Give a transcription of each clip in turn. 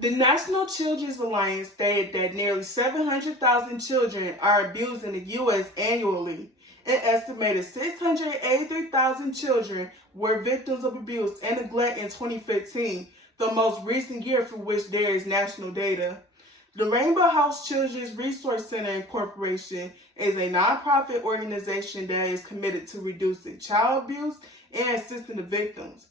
The National Children's Alliance stated that nearly 700,000 children are abused in the U.S. annually. An estimated 683,000 children were victims of abuse and neglect in 2015, the most recent year for which there is national data. The Rainbow House Children's Resource Center Incorporation is a nonprofit organization that is committed to reducing child abuse and assisting the victims.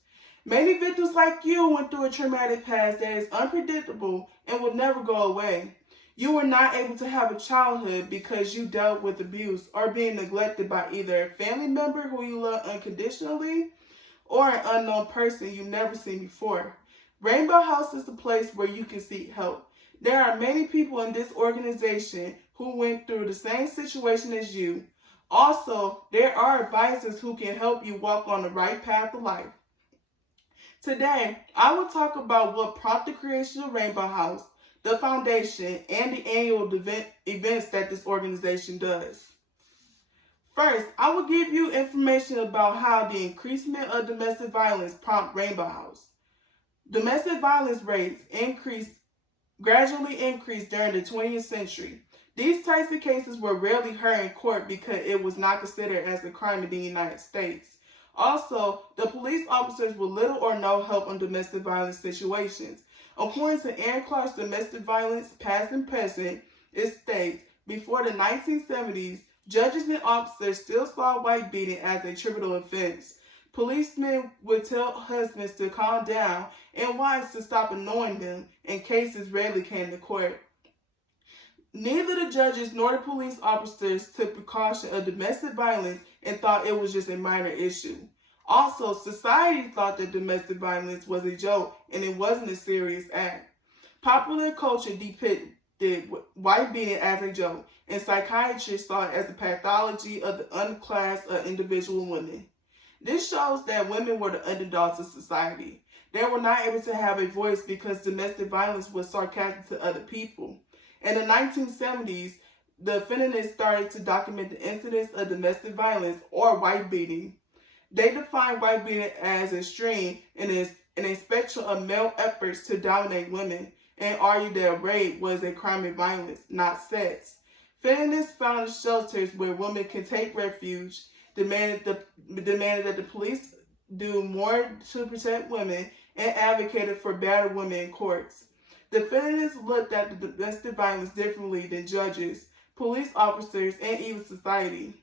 Many victims like you went through a traumatic past that is unpredictable and will never go away. You were not able to have a childhood because you dealt with abuse or being neglected by either a family member who you love unconditionally or an unknown person you've never seen before. Rainbow House is a place where you can seek help. There are many people in this organization who went through the same situation as you. Also, there are advisors who can help you walk on the right path of life. Today, I will talk about what prompted the creation of Rainbow House, the foundation, and the annual events that this organization does. First, I will give you information about how the increasement of domestic violence prompted Rainbow House. Domestic violence rates gradually increased during the 20th century. These types of cases were rarely heard in court because it was not considered as a crime in the United States. Also, the police officers with little or no help on domestic violence situations. According to Aaron Clark's Domestic Violence Past and Present, it states, before the 1970s, judges and officers still saw wife beating as a trivial offense. Policemen would tell husbands to calm down and wives to stop annoying them, and cases rarely came to court. Neither the judges nor the police officers took precaution of domestic violence and thought it was just a minor issue. Also, society thought that domestic violence was a joke and it wasn't a serious act. Popular culture depicted wife beating as a joke, and psychiatrists saw it as a pathology of the unclass of individual women. This shows that women were the underdogs of society. They were not able to have a voice because domestic violence was sarcastic to other people. In the 1970s, the feminists started to document the incidents of domestic violence or wife beating. They defined wife beating as extreme in a spectrum of male efforts to dominate women and argued that rape was a crime of violence, not sex. Feminists founded shelters where women can take refuge, demanded that the police do more to protect women, and advocated for battered women in courts. The feminists looked at the domestic violence differently than judges, police officers, and even society.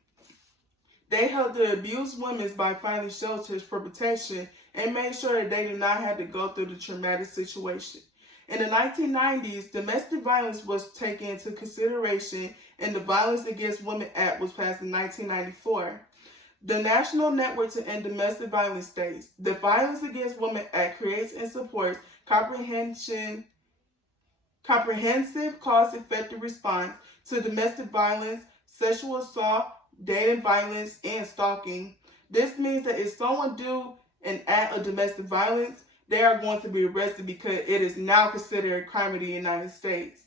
They helped the abused women by finding shelters for protection and made sure that they did not have to go through the traumatic situation. In the 1990s, domestic violence was taken into consideration and the Violence Against Women Act was passed in 1994. The National Network to End Domestic Violence states, the Violence Against Women Act creates and supports comprehensive, cost-effective response to domestic violence, sexual assault, dating violence, and stalking. This means that if someone do an act of domestic violence, they are going to be arrested because it is now considered a crime in the United States.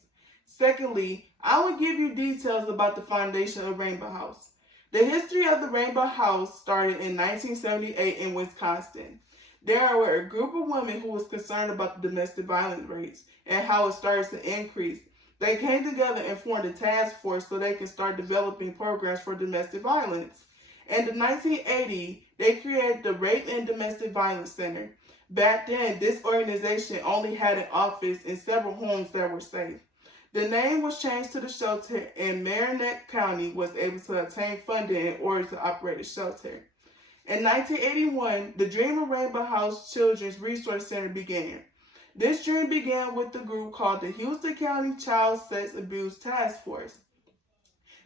Secondly, I will give you details about the foundation of Rainbow House. The history of the Rainbow House started in 1978 in Wisconsin. There were a group of women who was concerned about the domestic violence rates and how it starts to increase. They came together and formed a task force so they can start developing programs for domestic violence. In the 1980s, they created the Rape and Domestic Violence Center. Back then, this organization only had an office in several homes that were safe. The name was changed to the shelter, and Marinette County was able to obtain funding in order to operate the shelter. In 1981, the Dream of Rainbow House Children's Resource Center began. This dream began with the group called the Houston County Child Sex Abuse Task Force.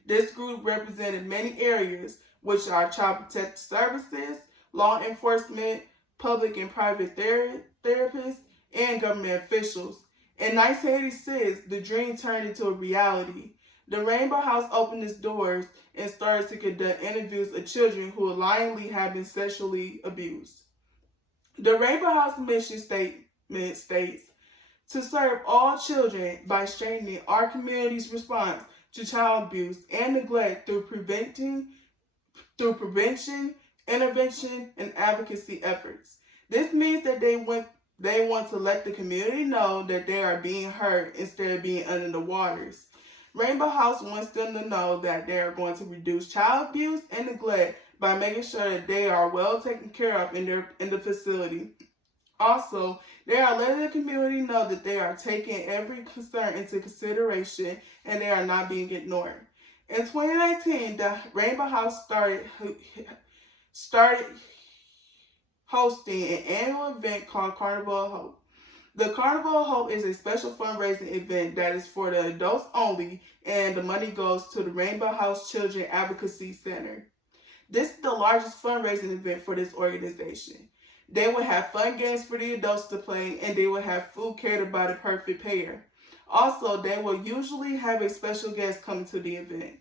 This group represented many areas, which are child protective services, law enforcement, public and private therapists, and government officials. In 1986, the dream turned into a reality. The Rainbow House opened its doors and started to conduct interviews of children who allegedly have been sexually abused. The Rainbow House mission statement states, to serve all children by strengthening our community's response to child abuse and neglect through prevention, intervention, and advocacy efforts. This means that They want to let the community know that they are being heard instead of being under the waters. Rainbow House wants them to know that they are going to reduce child abuse and neglect by making sure that they are well taken care of in the facility. Also, they are letting the community know that they are taking every concern into consideration and they are not being ignored. In 2019, the Rainbow House started hosting an annual event called Carnival of Hope. The Carnival of Hope is a special fundraising event that is for the adults only, and the money goes to the Rainbow House Children Advocacy Center. This is the largest fundraising event for this organization. They will have fun games for the adults to play, and they will have food catered by the perfect pair. Also, they will usually have a special guest coming to the event.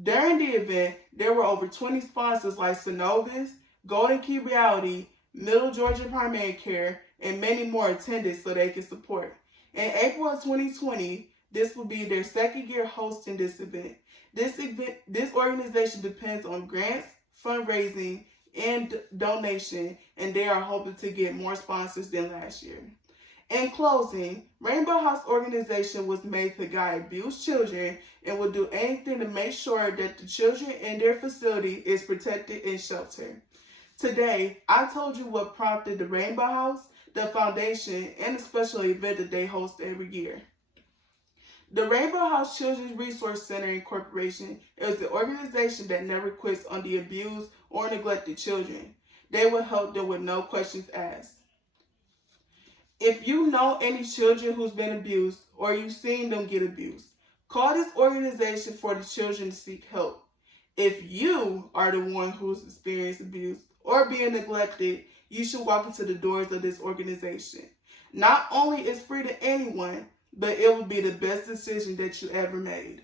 During the event, there were over 20 sponsors like Synovus, Golden Key Reality, Middle Georgia Primary Care, and many more attended so they can support. In April of 2020, this will be their second year hosting this event. This organization depends on grants, fundraising, and donation, and they are hoping to get more sponsors than last year. In closing, Rainbow House organization was made to guide abused children and will do anything to make sure that the children in their facility is protected and sheltered. Today, I told you what prompted the Rainbow House, the foundation, and the special event that they host every year. The Rainbow House Children's Resource Center Incorporation is the organization that never quits on the abused or neglected children. They will help them with no questions asked. If you know any children who's been abused or you've seen them get abused, call this organization for the children to seek help. If you are the one who's experienced abuse or being neglected, you should walk into the doors of this organization. Not only is free to anyone, but it will be the best decision that you ever made.